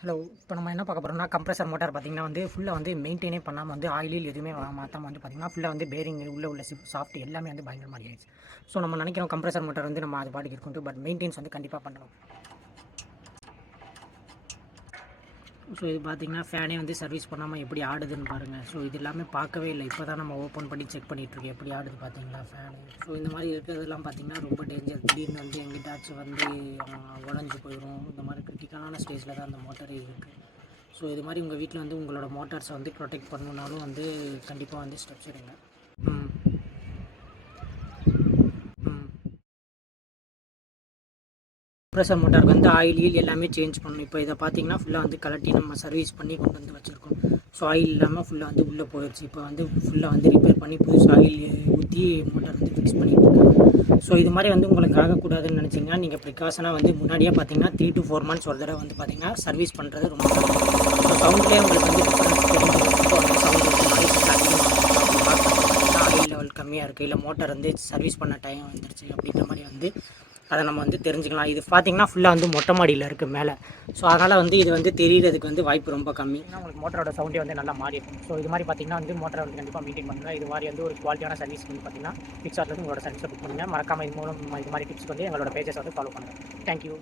Hello. இப்போ நம்ம என்ன பார்க்க போகிறோம்னா, கம்ப்ரஸர் மோட்டார் பார்த்திங்கன்னா வந்து ஃபுல்லாக வந்து மெயின்டெயினே பண்ணாமல் வந்து ஆயிலில் எதுவுமே மாற்றாமல் வந்து பார்த்திங்கன்னா ஃபுல்லாக வந்து பேரிங் உள்ள சாஃப்ட் எல்லாமே வந்து பயங்கர மாதிரி ஆயிடுச்சு. ஸோ நம்ம நினைக்கிறோம் கம்ப்ரஸர் மோட்டார் வந்து நம்ம அது பாட்டுக்கு இருக்கும், பட் மெயின்டெயின்ஸ் வந்து கண்டிப்பாக பண்ணணும். ஸோ இது பார்த்திங்கன்னா ஃபேனே வந்து சர்வீஸ் பண்ணாமல் எப்படி ஆடுதுன்னு பாருங்கள். ஸோ இது எல்லாமே பார்க்கவே இல்லை, இப்போ தான் நம்ம ஓப்பன் பண்ணி செக் பண்ணிகிட்ருக்கோம் எப்படி ஆடுது பார்த்தீங்களா ஃபேனு. ஸோ இந்த மாதிரி இருக்கிறதெல்லாம் பார்த்திங்கன்னா ரொம்ப டேஞ்சர். திடீர்னு வந்து எங்கிட்டாச்சும் வந்து உடஞ்சி போயிடும். இந்த மாதிரி கிரிட்டிக்கலான ஸ்டேஜில் தான் அந்த மோட்டரே இருக்குது. ஸோ இது மாதிரி உங்கள் வீட்டில் வந்து உங்களோட மோட்டார்ஸை வந்து ப்ரொடெக்ட் பண்ணணுன்னாலும் வந்து கண்டிப்பாக வந்து ஸ்டெப்ஸ் எடுங்க. ம் ம் கம்ப்ரஸர் மோட்டாருக்கு வந்து ஆயில் எல்லாமே சேஞ்ச் பண்ணணும். இப்போ இதை பார்த்தீங்கன்னா ஃபுல்லாக வந்து கலட்டி நம்ம சர்வீஸ் பண்ணி கொண்டு வந்து வச்சுருக்கோம். ஸோ ஆயில் இல்லாமல் ஃபுல்லாக வந்து உள்ளே போயிடுச்சு. இப்போ வந்து ஃபுல்லாக வந்து ரிப்பேர் பண்ணி புதுசு ஆயில் ஊற்றி மோட்டார் வந்து ஃபிக்ஸ் பண்ணிட்டு இருக்காங்க. ஸோ இது மாதிரி வந்து உங்களுக்கு ஆகக்கூடாதுன்னு நினச்சிங்கன்னா நீங்கள் ப்ரிகாஷனாக வந்து முன்னாடியே பார்த்தீங்கன்னா 3 to 4 months ஒரு தடவை வந்து பார்த்தீங்கன்னா சர்வீஸ் பண்ணுறது ரொம்ப நல்லது. ஸோ சவுண்ட்லேயே உங்களுக்கு வந்து டிஃப்ரென்ஸ் தெரிஞ்சுக்கும். சவுண்ட் வந்து நாய்ஸ் அதிகமாக ஆயில் லெவல் கம்மியாக இருக்குது, இல்லை மோட்டார் வந்து சர்வீஸ் பண்ண டைம் வந்துருச்சு அப்படின்ற மாதிரி வந்து அதை நம்ம வந்து தெரிஞ்சுக்கலாம். இது பார்த்திங்கன்னா ஃபுல்லாக வந்து மொட்டை மாடியில் இருக்குது மேலே. ஸோ அதனால் வந்து இது வந்து தெரியறதுக்கு வந்து வாய்ப்பு ரொம்ப கம்மி. ஏன்னா உங்களுக்கு மோட்டரோட சவுண்டே வந்து நல்லா மாறி இருக்கும். ஸோ இது மாதிரி பார்த்திங்கன்னா வந்து மோட்டரை வந்து கண்டிப்பாக மெயின்டைன் பண்ணுங்கள். இது மாதிரி வந்து ஒரு குவாலிட்டியான சர்வீஸ் வந்து பார்த்திங்கன்னா ஃபிக்ஸாக உங்களோட சர்வீஸை புக் பண்ணுங்கள். மறக்காமல் இது மூலம் இது மாதிரி டிப்ஸ் வந்து எங்களோட பேஜஸ் வந்து ஃபாலோ பண்ணுங்கள். தேங்க்யூ.